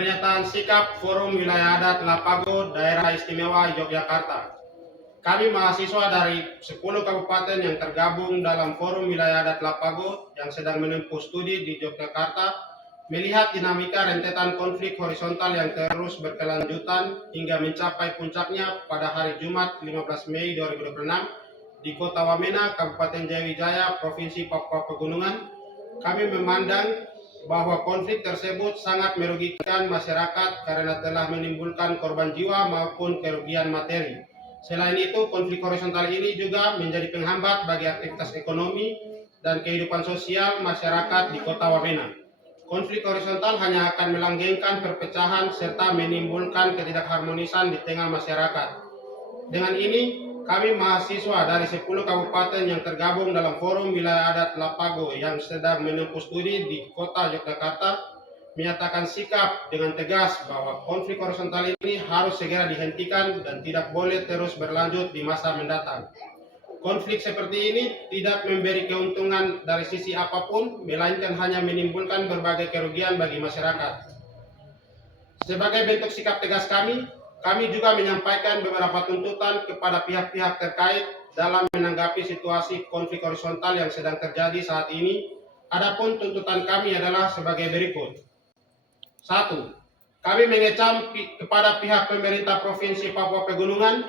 Pernyataan sikap Forum Wilayah Adat Lapago, Daerah Istimewa Yogyakarta. Kami mahasiswa dari 10 kabupaten yang tergabung dalam Forum Wilayah Adat Lapago yang sedang menempuh studi di Yogyakarta, melihat dinamika rentetan konflik horizontal yang terus berkelanjutan hingga mencapai puncaknya pada hari Jumat 15 Mei 2026 di Kota Wamena, Kabupaten Jayawijaya, Provinsi Papua Pegunungan. Kami memandang bahwa konflik tersebut sangat merugikan masyarakat karena telah menimbulkan korban jiwa maupun kerugian materi. Selain itu, konflik horizontal ini juga menjadi penghambat bagi aktivitas ekonomi dan kehidupan sosial masyarakat di Kota Wamena. Konflik horizontal hanya akan melanggengkan perpecahan serta menimbulkan ketidakharmonisan di tengah masyarakat. Dengan ini, kami mahasiswa dari 10 kabupaten yang tergabung dalam Forum Wilayah Adat Lapago yang sedang menempuh studi di Kota Yogyakarta menyatakan sikap dengan tegas bahwa konflik horizontal ini harus segera dihentikan dan tidak boleh terus berlanjut di masa mendatang. Konflik seperti ini tidak memberi keuntungan dari sisi apapun, melainkan hanya menimbulkan berbagai kerugian bagi masyarakat. Sebagai bentuk sikap tegas kami juga menyampaikan beberapa tuntutan kepada pihak-pihak terkait dalam menanggapi situasi konflik horizontal yang sedang terjadi saat ini. Adapun tuntutan kami adalah sebagai berikut. 1. Kami mengecam kepada pihak pemerintah Provinsi Papua Pegunungan,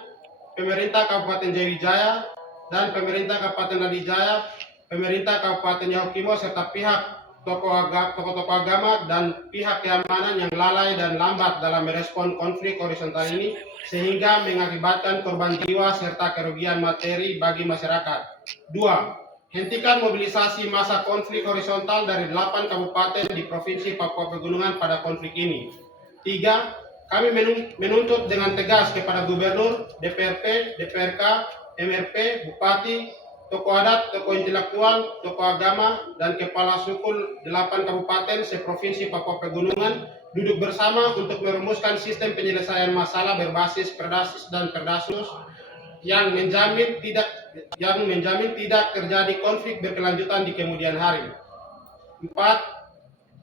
pemerintah Kabupaten Jayawijaya, dan pemerintah Kabupaten Ladijaya, pemerintah Kabupaten Yahukimo, serta pihak tokoh-tokoh agama dan pihak keamanan yang lalai dan lambat dalam merespon konflik horizontal ini sehingga mengakibatkan korban jiwa serta kerugian materi bagi masyarakat. 2. Hentikan mobilisasi massa konflik horizontal dari 8 kabupaten di Provinsi Papua Pegunungan pada konflik ini. 3. Kami menuntut dengan tegas kepada Gubernur, DPRP, DPRK, MRP, Bupati, tokoh adat, tokoh intelektual, tokoh agama, dan kepala suku 8 kabupaten seprovinsi Papua Pegunungan duduk bersama untuk merumuskan sistem penyelesaian masalah berbasis perdasis dan perdasus yang menjamin tidak terjadi konflik berkelanjutan di kemudian hari. 4.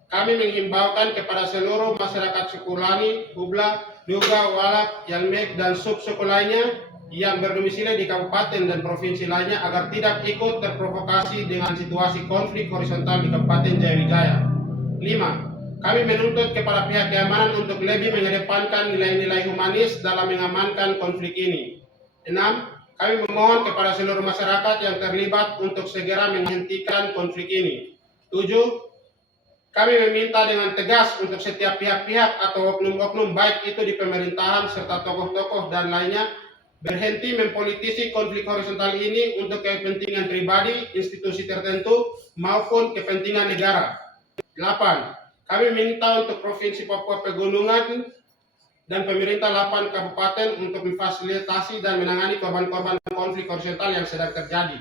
Kami menghimbaukan kepada seluruh masyarakat suku Lani, Hubla, Duga, Walak, Yalmek, dan suku lainnya yang berdomisili di kabupaten dan provinsi lainnya agar tidak ikut terprovokasi dengan situasi konflik horizontal di Kabupaten Jayawijaya. 5. Kami menuntut kepada pihak keamanan untuk lebih mengedepankan nilai-nilai humanis dalam mengamankan konflik ini. 6. Kami memohon kepada seluruh masyarakat yang terlibat untuk segera menghentikan konflik ini. 7. Kami meminta dengan tegas untuk setiap pihak-pihak atau oknum-oknum baik itu di pemerintahan serta tokoh-tokoh dan lainnya berhenti mempolitisi konflik horizontal ini untuk kepentingan pribadi, institusi tertentu, maupun kepentingan negara. 8. Kami minta untuk Provinsi Papua Pegunungan dan pemerintah 8 kabupaten untuk memfasilitasi dan menangani korban-korban konflik horizontal yang sedang terjadi.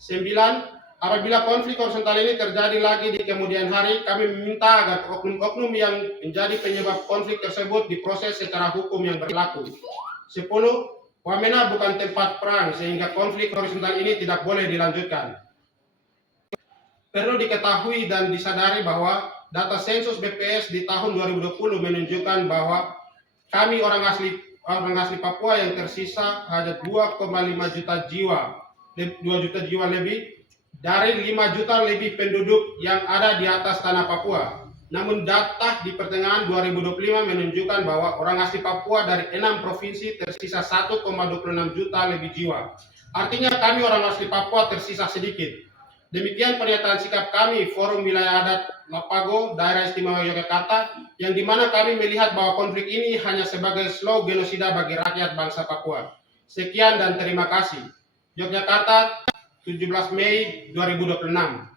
9. Apabila konflik horizontal ini terjadi lagi di kemudian hari, kami meminta agar oknum-oknum yang menjadi penyebab konflik tersebut diproses secara hukum yang berlaku. 10. Wamena bukan tempat perang sehingga konflik horizontal ini tidak boleh dilanjutkan. Perlu diketahui dan disadari bahwa data sensus BPS di tahun 2020 menunjukkan bahwa kami orang asli Papua yang tersisa hanya 2,5 juta jiwa, 2 juta jiwa lebih dari 5 juta lebih penduduk yang ada di atas tanah Papua. Namun data di pertengahan 2025 menunjukkan bahwa orang asli Papua dari 6 provinsi tersisa 1,26 juta lebih jiwa. Artinya kami orang asli Papua tersisa sedikit. Demikian pernyataan sikap kami Forum Wilayah Adat Lapago, Daerah Istimewa Yogyakarta, yang dimana kami melihat bahwa konflik ini hanya sebagai slow genosida bagi rakyat bangsa Papua. Sekian dan terima kasih. Yogyakarta, 17 Mei 2026.